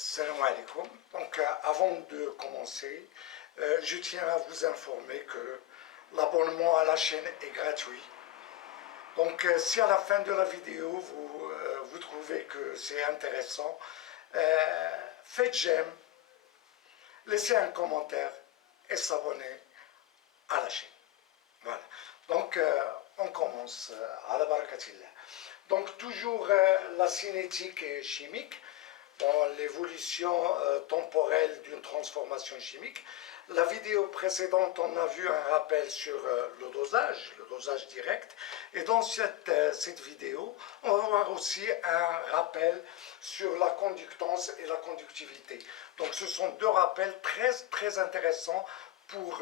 Salam alaikum. Donc, avant de commencer, je tiens à vous informer que l'abonnement à la chaîne est gratuit. Donc, si à la fin de la vidéo, vous trouvez que c'est intéressant, faites j'aime, laissez un commentaire et s'abonner à la chaîne. Voilà. Donc, on commence à la barakatillah. Donc, toujours la cinétique et chimique, dans l'évolution temporelle d'une transformation chimique. La vidéo précédente, on a vu un rappel sur le dosage direct. Et dans cette vidéo, on va voir aussi un rappel sur la conductance et la conductivité. Donc, ce sont deux rappels très intéressants pour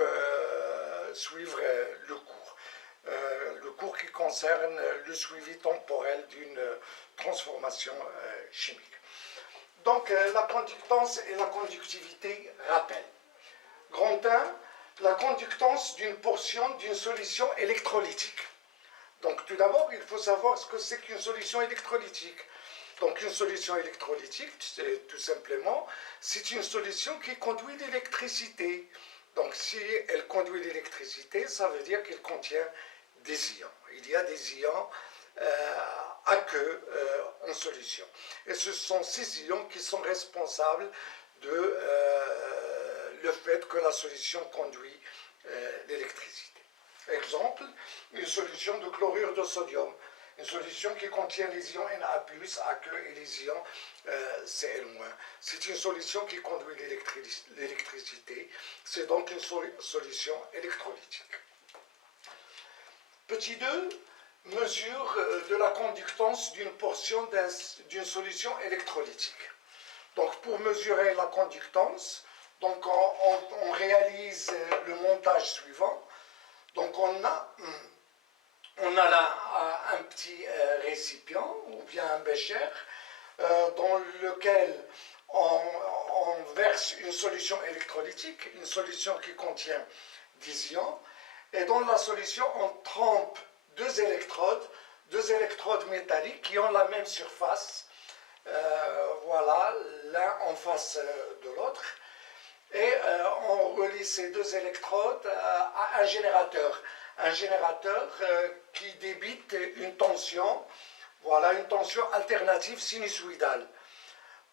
suivre le cours. Le cours qui concerne le suivi temporel d'une transformation chimique. Donc, la conductance et la conductivité rappel. Grand 1, la conductance d'une portion d'une solution électrolytique. Donc, tout d'abord, il faut savoir ce que c'est qu'une solution électrolytique. Donc, une solution électrolytique, c'est tout simplement, c'est une solution qui conduit l'électricité. Donc, si elle conduit l'électricité, ça veut dire qu'elle contient des ions. Il y a des ions aqueux en solution. Et ce sont ces ions qui sont responsables de le fait que la solution conduit l'électricité. Exemple, une solution de chlorure de sodium, une solution qui contient les ions Na+, aqueux et les ions Cl-. C'est une solution qui conduit l'électricité, c'est donc une solution électrolytique. Petit 2, mesure de la conductance d'une portion d'une solution électrolytique. Donc, pour mesurer la conductance, donc on réalise le montage suivant. Donc, on a là un petit récipient ou bien un bécher dans lequel on verse une solution électrolytique, une solution qui contient des ions. Et dans la solution, on trempe deux électrodes métalliques qui ont la même surface, voilà, l'un en face de l'autre. Et on relie ces deux électrodes à un générateur qui débite une tension, voilà, une tension alternative sinusoïdale.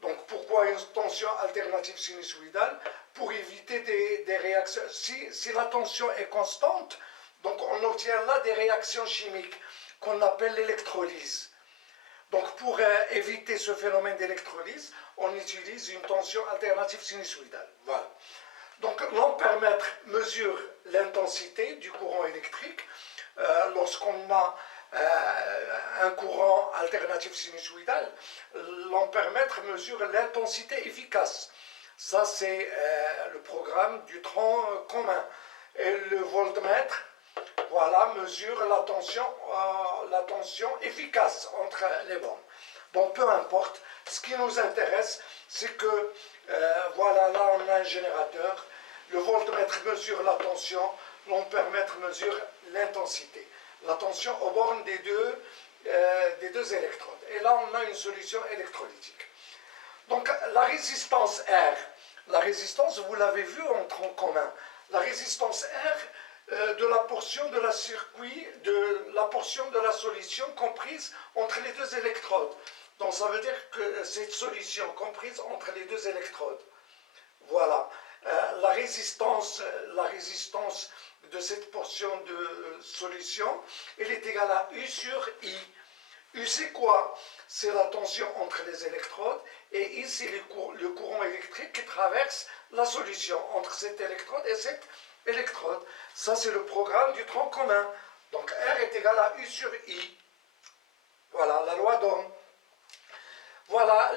Donc, pourquoi une tension alternative sinusoïdale? Pour éviter des réactions. Si la tension est constante, donc on obtient là des réactions chimiques qu'on appelle l'électrolyse. Donc, pour éviter ce phénomène d'électrolyse, on utilise une tension alternative sinusoïdale. Voilà. Donc, l'ampèremètre mesure l'intensité du courant électrique. Lorsqu'on a un courant alternatif sinusoïdal, l'ampèremètre mesure l'intensité efficace. Ça, c'est le programme du tronc commun. Et le voltmètre, voilà, mesure la tension efficace entre les bornes. Bon, peu importe, ce qui nous intéresse, c'est que, voilà, là on a un générateur, le voltmètre mesure la tension, l'ampèremètre mesure l'intensité. La tension aux bornes des deux électrodes. Et là, on a une solution électrolytique. Donc, la résistance R, la résistance, vous l'avez vu en tronc commun, la résistance R de la portion de la circuit, de la portion de la solution comprise entre les deux électrodes. Donc, ça veut dire que cette solution comprise entre les deux électrodes. Voilà. La résistance de cette portion de solution, elle est égale à U sur I. U, c'est quoi? C'est la tension entre les électrodes, et I, c'est le courant électrique qui traverse la solution entre cette électrode et cette électrode. Ça, c'est le programme du tronc commun. Donc, R est égal à U sur I. Voilà, la loi d'Ohm. Voilà,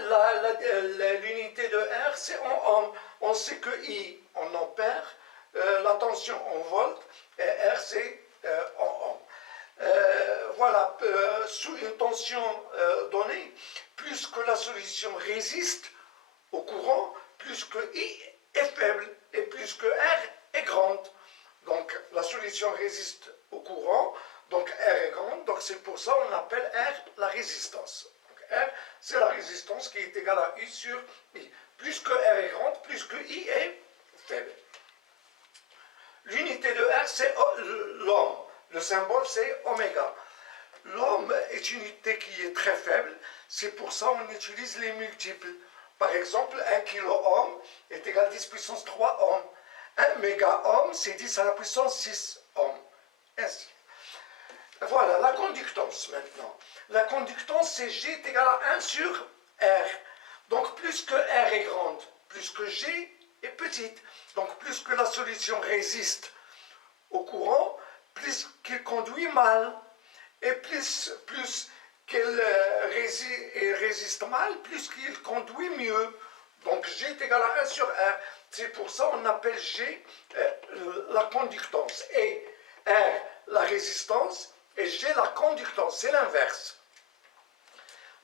l'unité de R, c'est en ohm. On sait que I en ampère, la tension en volts, et R, c'est en ohm. Voilà, sous une tension donnée, plus que la solution résiste au courant, plus que I est faible, et plus que R est grande. Donc, la solution résiste au courant, donc R est grande, donc c'est pour ça qu'on appelle R la résistance. Donc, R, c'est la résistance qui est égale à I sur I. Plus que R est grande, plus que I est faible. L'unité de R, c'est l'ohm. Le symbole, c'est oméga. L'ohm est une unité qui est très faible, c'est pour ça qu'on utilise les multiples. Par exemple, 1 kilo-ohm est égal à 10 puissance 3 ohms. 1 méga-ohm, c'est 10 à la puissance 6 ohms. Ainsi. Voilà, la conductance maintenant. La conductance, c'est G est égal à 1 sur R. Donc, plus que R est grande, plus que G est petite. Donc, plus que la solution résiste au courant, plus qu'elle conduit mal. Et plus qu'elle résiste mal, plus qu'il conduit mieux. Donc G est égal à 1 sur R. C'est pour ça qu'on appelle G la conductance. Et R la résistance et G la conductance. C'est l'inverse.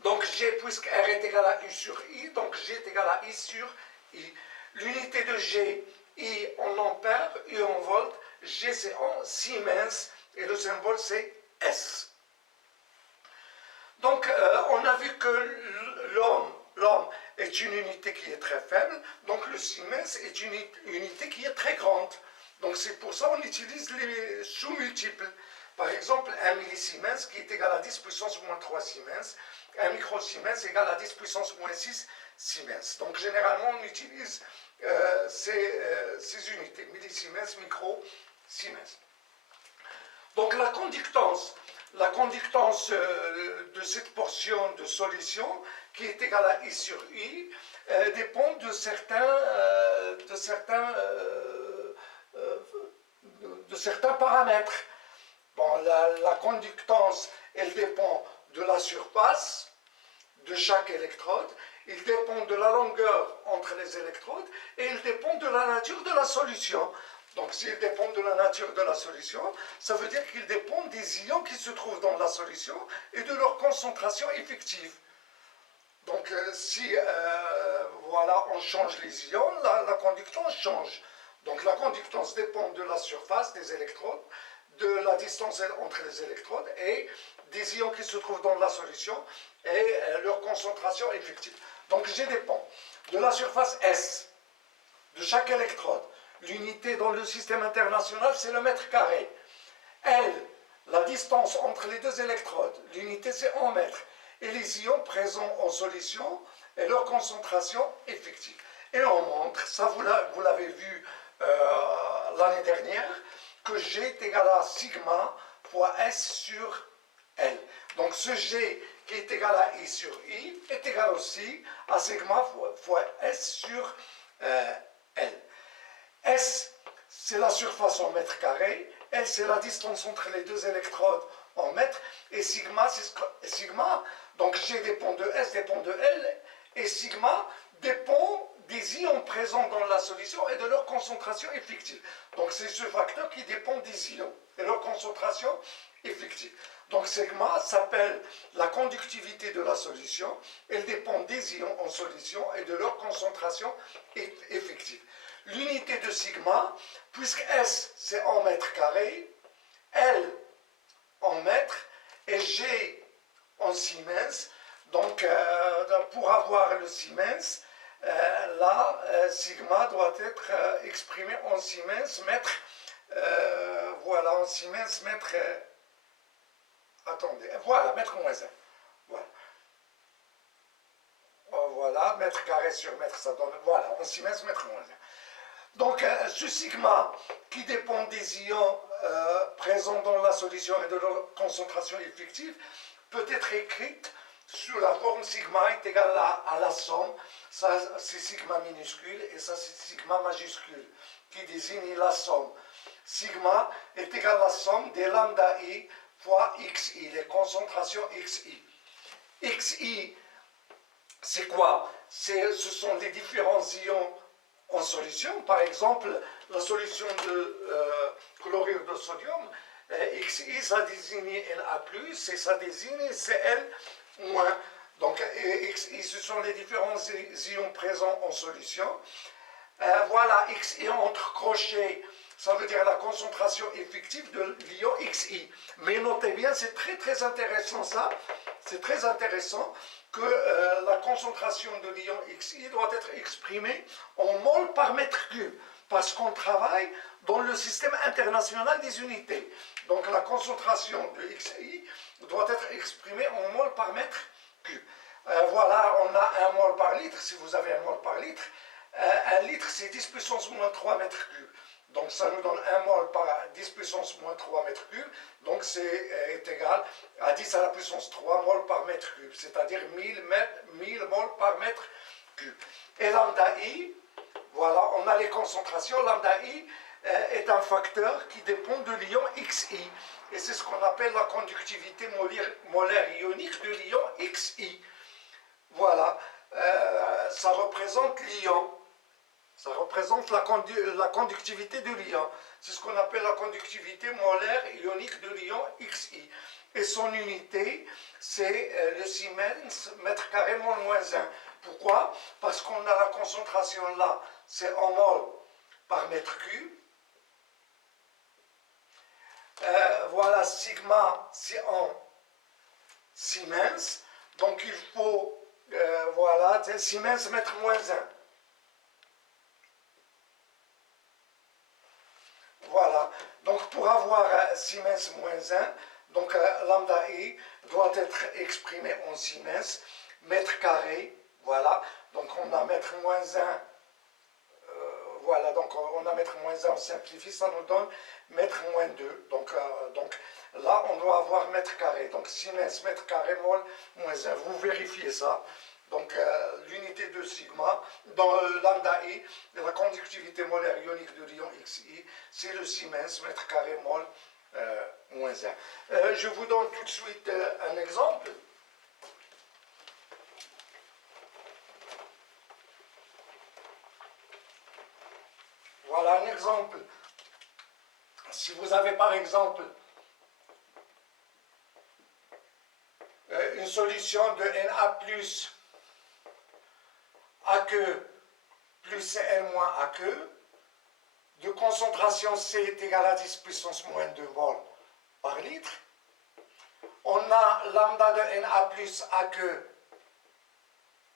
Donc G, puisque R est égal à U sur I, donc G est égal à I sur I. L'unité de G, I en ampères, U en volts, G c'est en Siemens et le symbole c'est S. Donc, on a vu que l'ohm est une unité qui est très faible, donc le Siemens est une unité qui est très grande. Donc, c'est pour ça qu'on utilise les sous-multiples. Par exemple, 1 millisiemens qui est égal à 10 puissance moins 3 Siemens, 1 microsiemens égal à 10 puissance moins 6 Siemens. Donc, généralement, on utilise ces unités, millisiemens, micro, Siemens. Donc, la conductance de cette portion de solution qui est égale à I sur I dépend de certains paramètres. Bon, la conductance, elle dépend de la surface de chaque électrode, il dépend de la longueur entre les électrodes et il dépend de la nature de la solution. Donc, s'il dépend de la nature de la solution, ça veut dire qu'il dépend des ions qui se trouvent dans la solution et de leur concentration effective. Donc, si voilà, on change les ions, la conductance change. Donc, la conductance dépend de la surface des électrodes, de la distance entre les électrodes et des ions qui se trouvent dans la solution et leur concentration effective. Donc, G dépend de la surface S de chaque électrode. L'unité dans le système international, c'est le mètre carré. L, la distance entre les deux électrodes, l'unité c'est en mètres. Et les ions présents en solution et leur concentration effective. Et on montre, ça vous l'avez vu l'année dernière, que G est égal à sigma fois S sur L. Donc ce G qui est égal à I sur I est égal aussi à sigma fois S sur L. S, c'est la surface en mètres carrés. L, c'est la distance entre les deux électrodes en mètres. Et sigma, c'est sigma. Donc G dépend de S, dépend de L. Et sigma dépend des ions présents dans la solution et de leur concentration effective. Donc c'est ce facteur qui dépend des ions et leur concentration effective. Donc sigma s'appelle la conductivité de la solution. Elle dépend des ions en solution et de leur concentration effective. L'unité de sigma, puisque S c'est en mètres carrés, L en mètres et G en Siemens. Donc pour avoir le Siemens, là sigma doit être exprimé en Siemens mètre. Voilà, en Siemens mètre. Attendez, voilà, mètre moins 1. Voilà. Voilà, mètre carré sur mètre, ça donne. Voilà, en Siemens mètre moins 1. Donc, ce sigma qui dépend des ions présents dans la solution et de leur concentration effective peut être écrite sous la forme sigma est égal à la somme. Ça, c'est sigma minuscule et ça, c'est sigma majuscule qui désigne la somme. Sigma est égal à la somme des lambda I fois xi, les concentrations xi. Xi, c'est quoi? Ce sont les différents ions en solution. Par exemple, la solution de chlorure de sodium, Xi, ça désigne Na+, et ça désigne Cl-. Donc, Xi, ce sont les différents ions présents en solution. Voilà, Xi entre crochets, ça veut dire la concentration effective de l'ion Xi. Mais notez bien, c'est très très intéressant ça, c'est très intéressant que la concentration de l'ion Xi doit être exprimée en mol par mètre cube, parce qu'on travaille dans le système international des unités. Donc la concentration de Xi doit être exprimée en mol par mètre cube. Voilà, on a 1 mol par litre, si vous avez 1 mol par litre. 1 litre, c'est 10 puissance moins 3 mètres cubes. Donc ça nous donne 1 mol par 10 puissance moins 3 mètres cubes. Donc est égal à 10 à la puissance 3 mol par mètre cube, c'est-à-dire 1000 mol par mètre cube. Et lambda I, voilà, on a les concentrations. Lambda I est un facteur qui dépend de l'ion Xi. Et c'est ce qu'on appelle la conductivité molaire ionique de l'ion Xi. Voilà, ça représente l'ion. Ça représente la conductivité de l'ion. C'est ce qu'on appelle la conductivité molaire ionique de l'ion Xi. Et son unité, c'est le Siemens mètre carré mol moins 1. Pourquoi? Parce qu'on a la concentration là, c'est en mol par mètre cube. Voilà, sigma, c'est en Siemens. Donc il faut, voilà, Siemens mètre moins 1. Voilà, donc pour avoir Siemens moins 1, donc lambda I doit être exprimé en Siemens, mètre carré, voilà, donc on a mètre moins 1, voilà, donc on a mètre moins 1, on simplifie, ça nous donne mètre moins 2, donc là on doit avoir mètre carré, donc Siemens mètre carré mol moins 1, vous vérifiez ça. Donc l'unité de sigma, dans lambda I, la conductivité molaire ionique de l'ion Xi, c'est le Siemens mètre carré mol moins 1. Je vous donne tout de suite un exemple. Voilà un exemple. Si vous avez par exemple une solution de Na plus AQ plus Cl moins AQ, de concentration C est égale à 10 puissance moins 2 mol par litre. On a lambda de Na plus AQ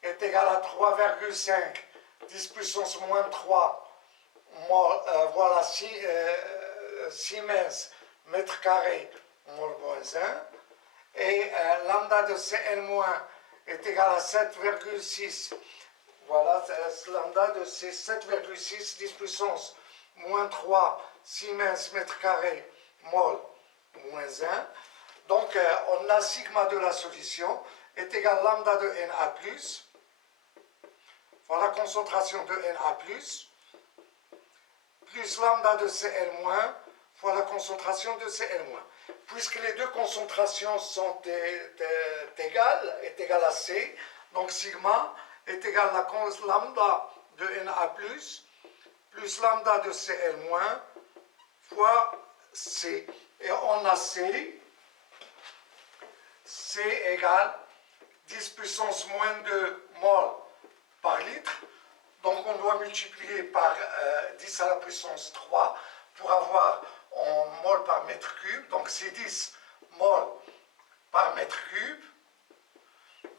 est égal à 3,5 10 puissance moins 3 mol, voilà, Siemens mètre carré mol moins 1. Et lambda de Cl moins est égal à 7,6. Voilà, lambda de C 7,6 10 puissance moins 3 Siemens mètre carré mol moins 1. Donc on a sigma de la solution est égal à lambda de Na plus. Voilà concentration de Na plus lambda de Cl moins fois la concentration de Cl moins. Puisque les deux concentrations sont égales, est égale à C, donc sigma est égal à lambda de Na plus lambda de Cl moins fois C. Et on a C égale 10 puissance moins 2 mol par litre. Donc on doit multiplier par 10 à la puissance 3 pour avoir en mol par mètre cube. Donc c'est 10 mol par mètre cube.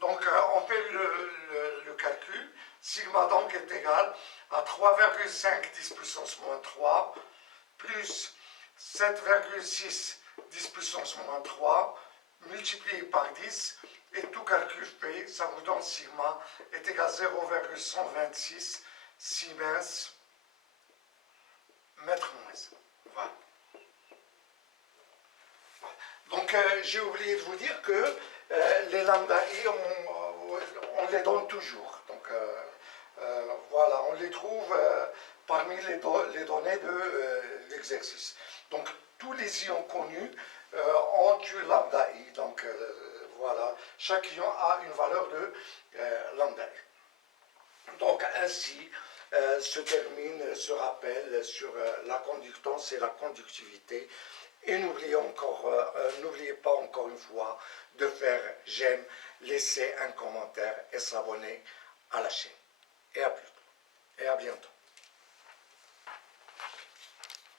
Donc on fait le calcul. Sigma donc est égal à 3,5 10 puissance moins 3 plus 7,6 10 puissance moins 3 multiplié par 10 et tout calcul fait, ça vous donne sigma est égal à 0,126 Siemens mètre moins. Voilà. Donc j'ai oublié de vous dire que les lambda I, on les donne toujours. Donc voilà, on les trouve parmi les données de l'exercice. Donc tous les ions connus ont une lambda I. Donc voilà, chaque ion a une valeur de lambda I. Donc ainsi se termine ce rappel sur la conductance et la conductivité. Et n'oubliez pas encore une fois de faire j'aime, laisser un commentaire et s'abonner à la chaîne. Et à bientôt.